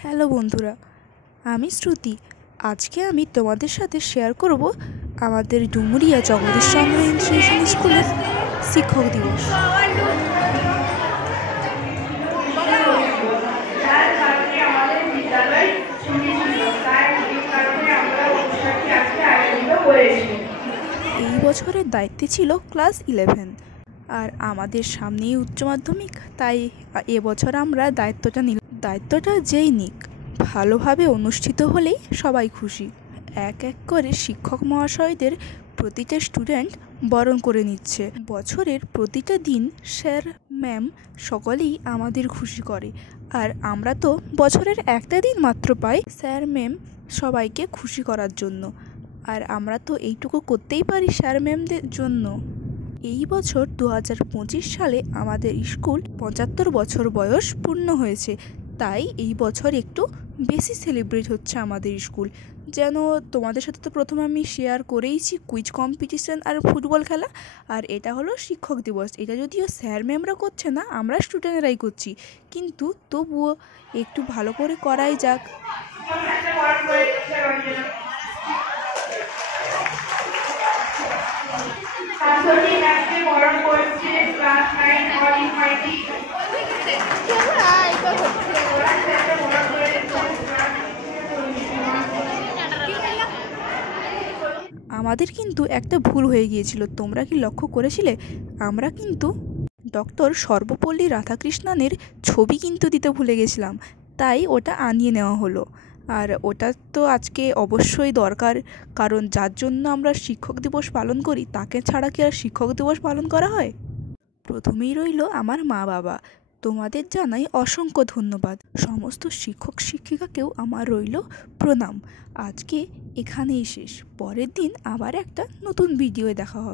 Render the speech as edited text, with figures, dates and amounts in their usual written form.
Hello বন্ধুরা, আমি শ্রুতি। আজকে আমি তোমাদের সাথে শেয়ার করব আমাদের ডুমুরিয়া জগদীশচন্দ্র ইন্টারন্যাশনাল স্কুলের শিক্ষক দিবস। এই বছরের দায়িত্বে ছিল ক্লাস 11, আর আমাদের সামনেই উচ্চ মাধ্যমিক, তাই এবছর আমরা দায়িত্বটা নিলাম। দায়িত্বটা যেই নিক, ভালোভাবে অনুষ্ঠিত হলেই সবাই খুশি। এক এক করে শিক্ষক মহাশয়দের প্রতিটা স্টুডেন্ট বরণ করে নিচ্ছে। বছরের প্রতিটা দিন স্যার ম্যাম সকলেই আমাদের খুশি করে, আর আমরা তো বছরের একটা দিন মাত্র পাই স্যার ম্যাম সবাইকে খুশি করার জন্য, আর আমরা তো এইটুকু করতেই পারি স্যার ম্যামদের জন্য। এই বছর 2025 সালে আমাদের স্কুল 75 বছর বয়স পূর্ণ হয়েছে, তাই এই বছর একটু বেশি সেলিব্রেট হচ্ছে আমাদের স্কুল। যেন তোমাদের সাথে তো প্রথমে আমি শেয়ার করেইছি কুইজ কম্পিটিশান আর ফুটবল খেলা, আর এটা হলো শিক্ষক দিবস। এটা যদিও স্যার ম্যামরা করছে না, আমরা স্টুডেন্টরাই করছি, কিন্তু তবুও একটু ভালো করে করাই যাক। আমাদের কিন্তু একটা ভুল হয়ে গিয়েছিল, তোমরা কি লক্ষ্য করেছিলে? আমরা কিন্তু ডক্টর সর্বপল্লী রাধাকৃষ্ণনের ছবি কিন্তু দিতে ভুলে গেছিলাম, তাই ওটা আনিয়ে নেওয়া হলো। আর ওটা তো আজকে অবশ্যই দরকার, কারণ যার জন্য আমরা শিক্ষক দিবস পালন করি তাকে ছাড়া কি আর শিক্ষক দিবস পালন করা হয়? প্রথমেই রইল আমার মা বাবা, তোমাদের জানাই অসংখ্য ধন্যবাদ। সমস্ত শিক্ষক শিক্ষিকাকেও আমার রইল প্রণাম। আজকে এখানেই শেষ, পরের দিন আবার একটা নতুন ভিডিওয়ে দেখা হবে।